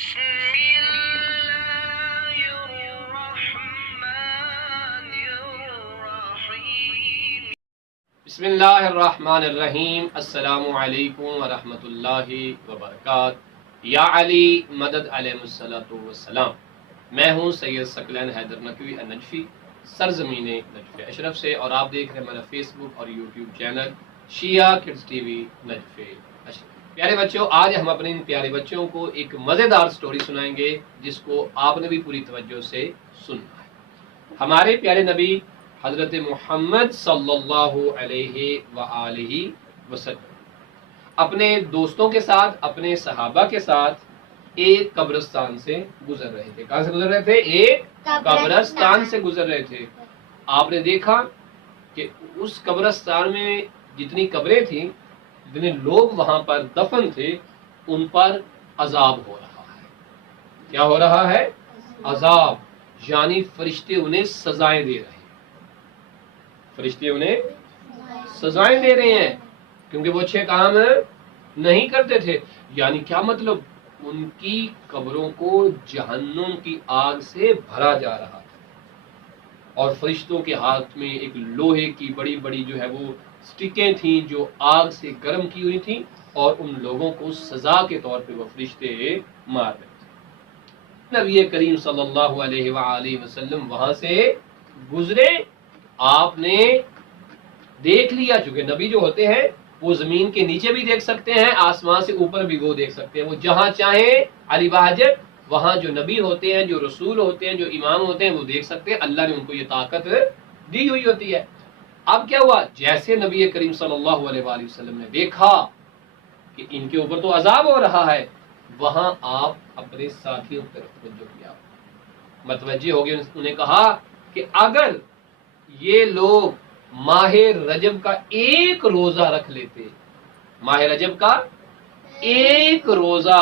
بسم اللہ الرحمن الرحیم۔ السلام علیکم ورحمۃ اللہ وبرکاتہ۔ یا علی مدد علیہ الصلوۃ والسلام۔ میں ہوں سید ثقلین حیدر نقوی النجفی، سرزمین نجف اشرف سے، اور آپ دیکھ رہے ہیں میرا فیس بک اور YouTube channel Shia kids T V Najaf Ashraf. پیارے بچوں، آج ہم اپنے ان پیارے بچوں کو ایک مزیدار سٹوری سنائیں گے جس کو آپ نے بھی پوری توجہ سے سننا ہے۔ ہمارے پیارے نبی حضرت محمد صلی اللہ علیہ وآلہ وسلم اپنے دوستوں کے ساتھ، اپنے صحابہ کے ساتھ ایک قبرستان سے گزر رہے تھے۔ کہاں سے گزر رہے تھے؟ ایک قبرستان سے گزر رہے تھے۔ آپ نے دیکھا کہ اس قبرستان میں جتنی قبریں تھیں، جتنے لوگ وہاں پر دفن تھے، ان پر عذاب ہو رہا ہے۔ کیا ہو رہا ہے؟ عذاب، یعنی فرشتے انہیں سزائیں دے رہے ہیں۔ فرشتے انہیں سزائیں دے رہے ہیں کیونکہ وہ اچھے کام نہیں کرتے تھے۔ یعنی کیا مطلب؟ ان کی قبروں کو جہنم کی آگ سے بھرا جا رہا تھا، اور فرشتوں کے ہاتھ میں ایک لوہے کی بڑی بڑی جو ہے وہ سٹکیں تھیں جو آگ سے گرم کی ہوئی تھیں، اور ان لوگوں کو سزا کے طور پہ وہ فرشتے مار رہے تھے۔ نبی کریم صلی اللہ علیہ وآلہ وسلم وہاں سے گزرے۔ آپ نے دیکھ لیا، چونکہ نبی جو ہوتے ہیں وہ زمین کے نیچے بھی دیکھ سکتے ہیں، آسمان سے اوپر بھی وہ دیکھ سکتے ہیں، وہ جہاں چاہیں علی بہاجت وہاں جو نبی ہوتے ہیں، جو رسول ہوتے ہیں، جو امام ہوتے ہیں، وہ دیکھ سکتے ہیں۔ اللہ نے ان کو یہ طاقت دی ہوئی ہوتی ہے۔ اب کیا ہوا؟ جیسے نبی کریم صلی اللہ علیہ وآلہ وسلم نے دیکھا کہ ان کے اوپر تو عذاب ہو رہا ہے، وہاں آپ اپنے ساتھیوں کی طرف توجہ کیا، متوجہ ہو گئے۔ انہیں کہا کہ اگر یہ لوگ ماہ رجب کا ایک روزہ رکھ لیتے، ماہ رجب کا ایک روزہ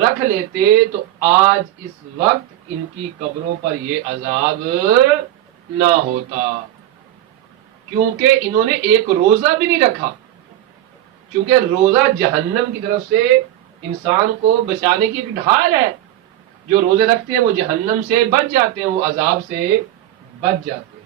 رکھ لیتے، تو آج اس وقت ان کی قبروں پر یہ عذاب نہ ہوتا، کیونکہ انہوں نے ایک روزہ بھی نہیں رکھا۔ کیونکہ روزہ جہنم کی طرف سے انسان کو بچانے کی ایک ڈھال ہے۔ جو روزے رکھتے ہیں وہ جہنم سے بچ جاتے ہیں، وہ عذاب سے بچ جاتے ہیں۔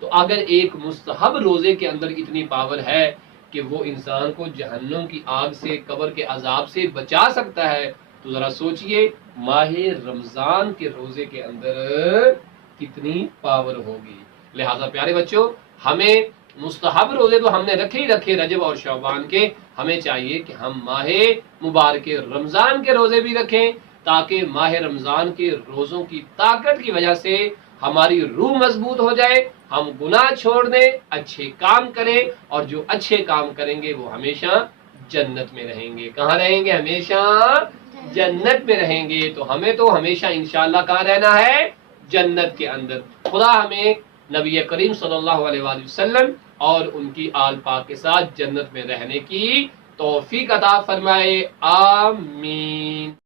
تو اگر ایک مستحب روزے کے اندر اتنی پاور ہے کہ وہ انسان کو جہنم کی آگ سے، قبر کے عذاب سے بچا سکتا ہے، تو ذرا سوچئے ماہ رمضان کے روزے کے اندر کتنی پاور ہوگی۔ لہذا پیارے بچوں، ہمیں مستحب روزے تو ہم نے رکھے ہی رکھے رجب اور شعبان کے، ہمیں چاہیے کہ ہم ماہ مبارک رمضان کے روزے بھی رکھیں، تاکہ ماہ رمضان کے روزوں کی طاقت کی وجہ سے ہماری روح مضبوط ہو جائے، ہم گناہ چھوڑ دیں، اچھے کام کریں، اور جو اچھے کام کریں گے وہ ہمیشہ جنت میں رہیں گے۔ کہاں رہیں گے؟ ہمیشہ جنت میں رہیں گے۔ تو ہمیں تو ہمیشہ انشاءاللہ کہاں رہنا ہے؟ جنت کے اندر۔ خدا ہمیں نبی کریم صلی اللہ علیہ وآلہ وسلم اور ان کی آل پاک کے ساتھ جنت میں رہنے کی توفیق عطا فرمائے۔ آمین۔